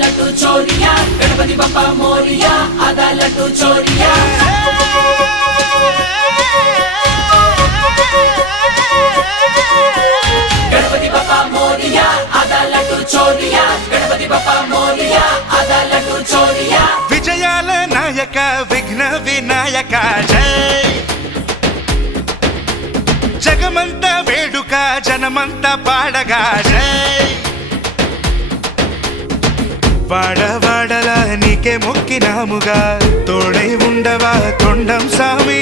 लड्डू चोरिया गणपति बप्पा मोरिया आधा लड्डू चोरिया गणपति बप्पा मोरिया आधा लड्डू चोरिया गणपति बप्पा मोरिया आधा लड्डू चोरिया विजयाल नायक विघ्न विनायक जय जगमंत वेडुक जनमंत पाडगा जय వాడవాడల నీకే మొక్కినాముగా తోడై ఉండవా తొండం సామి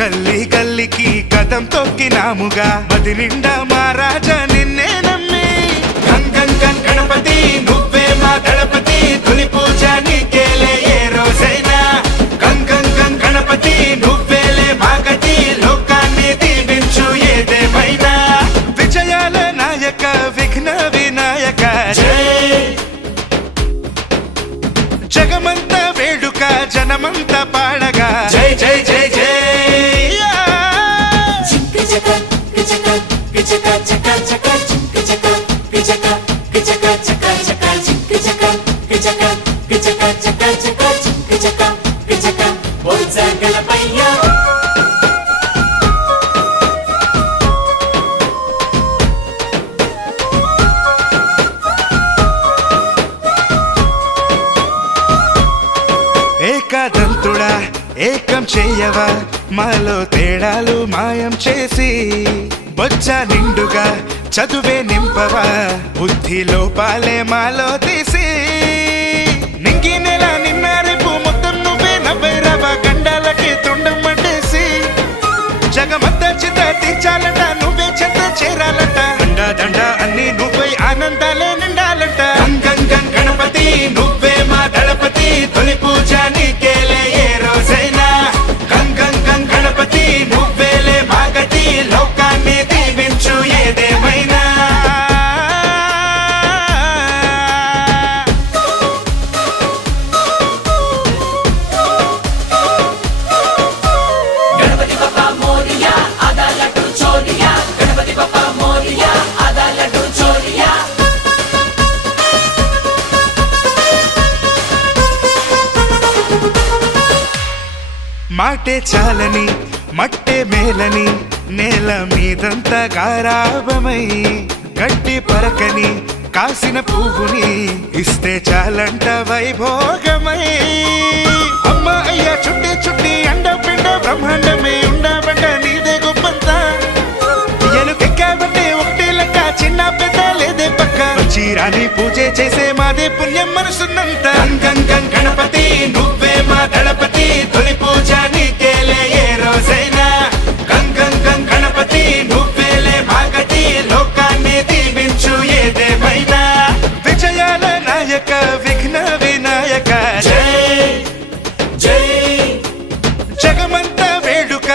కల్లి కల్లికి కదం తొక్కినాముగా మది నిండా మహారాజా నిన్నే నమ్మి గంగం గణపతి నువ్వే మా గణపతి తొలి పూజ నీకేలే ఏ రోజైనా గంగం గణపతి నువ్వేలే మా గతి లోకాన్ని దీవించు ఏదేమైనా విజయాల నాయక విఘ్న వినాయక జై జగమంత వేడుక జనమంత పాడగా జై జై జై జై ఏకదంతుడా ఏకం చేయవా మాలో తేడాలు మాయం చేసి బొచ్చ నిండుగా చదువే నింపవా బుద్ధి లోపాలే మాలో తీసి నింగి నెల నిన్న రేపు మొత్తం నువ్వే నవ్వైరవా గండాలకి తొండం మండేసి జగమంత చిత తీర్చాలట నువ్వే చెత్త చేరాలట దండ దండ అన్ని నువ్వై ఆనందాలే నిండాలట గంగం గణపతి నువ్వే మా దళపతి తొలి పూజ నీకేలే ఏ రోజైనా గంగం గణపతి నువ్వేలే మా గతి లోకాన్ని దీవించు ఏదేమైనా गणपति बप्पा मोरिया आधा लड्डू चोरिया गणपति बप्पा मोरिया आधा लड्डू चोरिया మాటే చాలని మట్టే మేలని నేల మీదంత గారాభమై గట్టి పరకని కాసిన పువ్వుని ఇస్తే చాలంట వైభోగమై అమ్మ అయ్య చుట్టి చుట్టి అండ పిండ బ్రహ్మాండమే ఉండబంట నీదే గొప్పంత ఎలుకెక్కబట్టే ఒకటే లెక్క చిన్న పెద్ద లేదే పక్క చీరాని పూజ చేసే మాదే పుణ్యం మనసున్నంత గంగం గణపతి నువ్వే మా దళపతి తొలి పూజ నీకేలే ఏ రోజైనా గంగం గణపతి నువ్వేలే మా గతి లోకాన్ని దీవించు ఏదేమైనా విజయాల నాయక విఘ్న వినాయక జై జై జగమంత వేడుక